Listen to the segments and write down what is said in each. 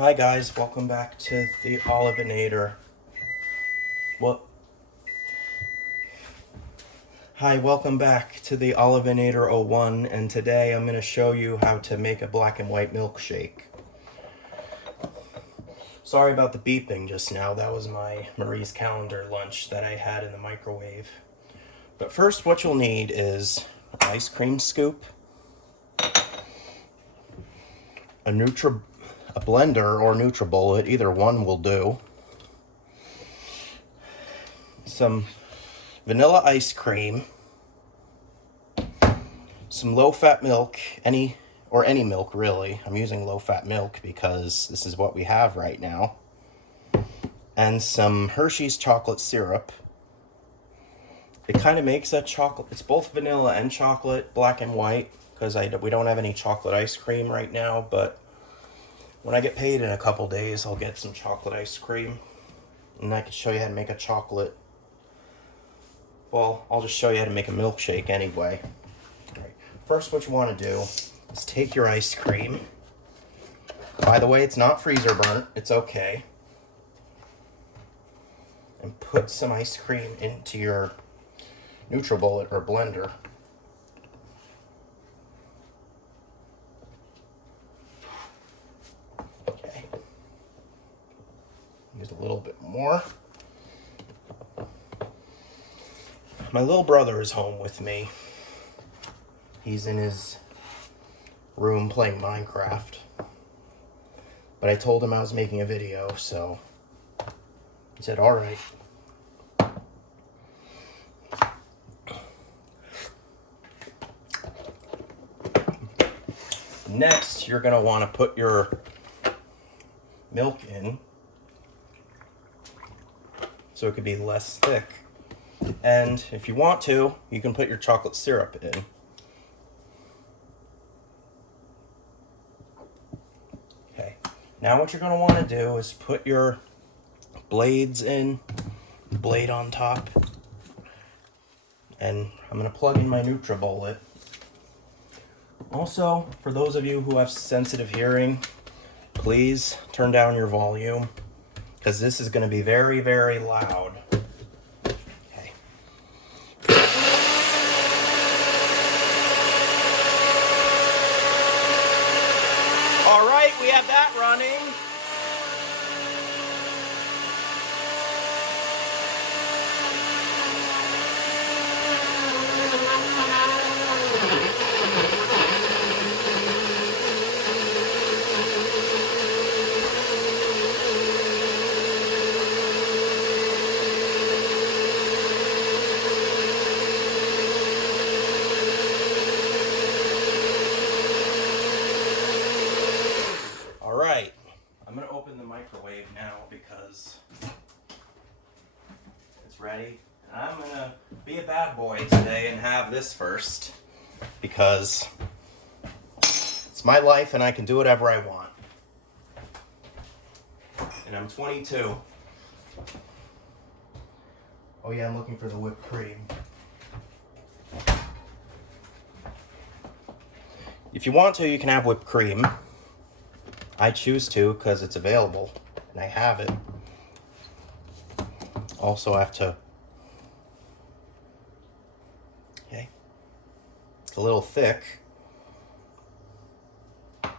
Hi guys, welcome back to the Olivinator. What? Hi, welcome back to the Olivinator 01, and today I'm going to show you how to make a black and white milkshake. Sorry about the beeping just now, that was my Marie's Calendar lunch that I had in the microwave. But first what you'll need is an ice cream scoop, a blender or NutriBullet, either one will do, some vanilla ice cream, some low-fat milk, any milk really. I'm using low-fat milk because this is what we have right now, and some Hershey's chocolate syrup. It kind of makes a chocolate, it's both vanilla and chocolate, black and white, because we don't have any chocolate ice cream right now, but when I get paid in a couple days, I'll get some chocolate ice cream, and I can show you how to make a chocolate. Well, I'll just show you how to make a milkshake anyway. All right. First, what you want to do is take your ice cream. By the way, it's not freezer burnt, it's okay. And put some ice cream into your NutriBullet or blender. Okay. Use a little bit more. My little brother is home with me. He's in his room playing Minecraft. But I told him I was making a video, so he said, all right. Next, you're going to want to put your milk in so it could be less thick. And if you want to, you can put your chocolate syrup in. Okay, now what you're going to want to do is put your blades in, blade on top, and I'm going to plug in my NutriBullet. Also, for those of you who have sensitive hearing, please turn down your volume, because this is going to be very, very loud. Okay. All right, we have that running. Alright, I'm going to open the microwave now because it's ready. And I'm going to be a bad boy today and have this first because it's my life and I can do whatever I want. And I'm 22. Oh yeah, I'm looking for the whipped cream. If you want to, you can have whipped cream. I choose to because it's available and I have it. Also have to, okay, it's a little thick. I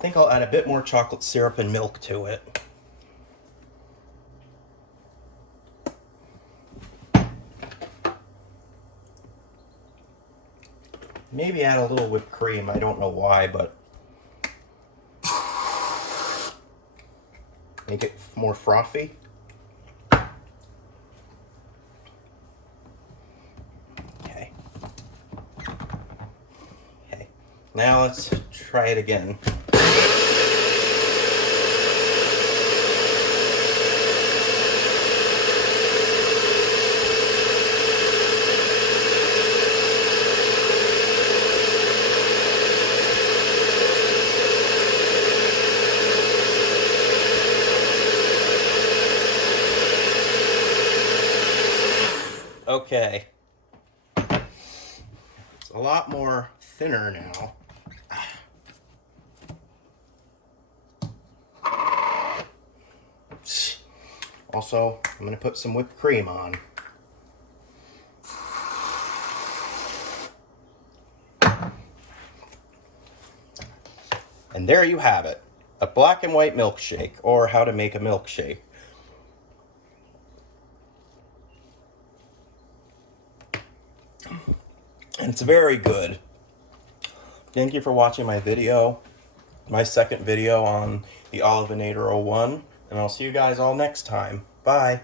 think I'll add a bit more chocolate syrup and milk to it. Maybe add a little whipped cream, I don't know why, but make it more frothy. Okay. Okay. Now let's try it again. Okay. It's a lot more thinner now. Also, I'm going to put some whipped cream on. And there you have it. A black and white milkshake, or how to make a milkshake. And it's very good. Thank you for watching my video, my second video on the Olivinator 01, and I'll see you guys all next time. Bye.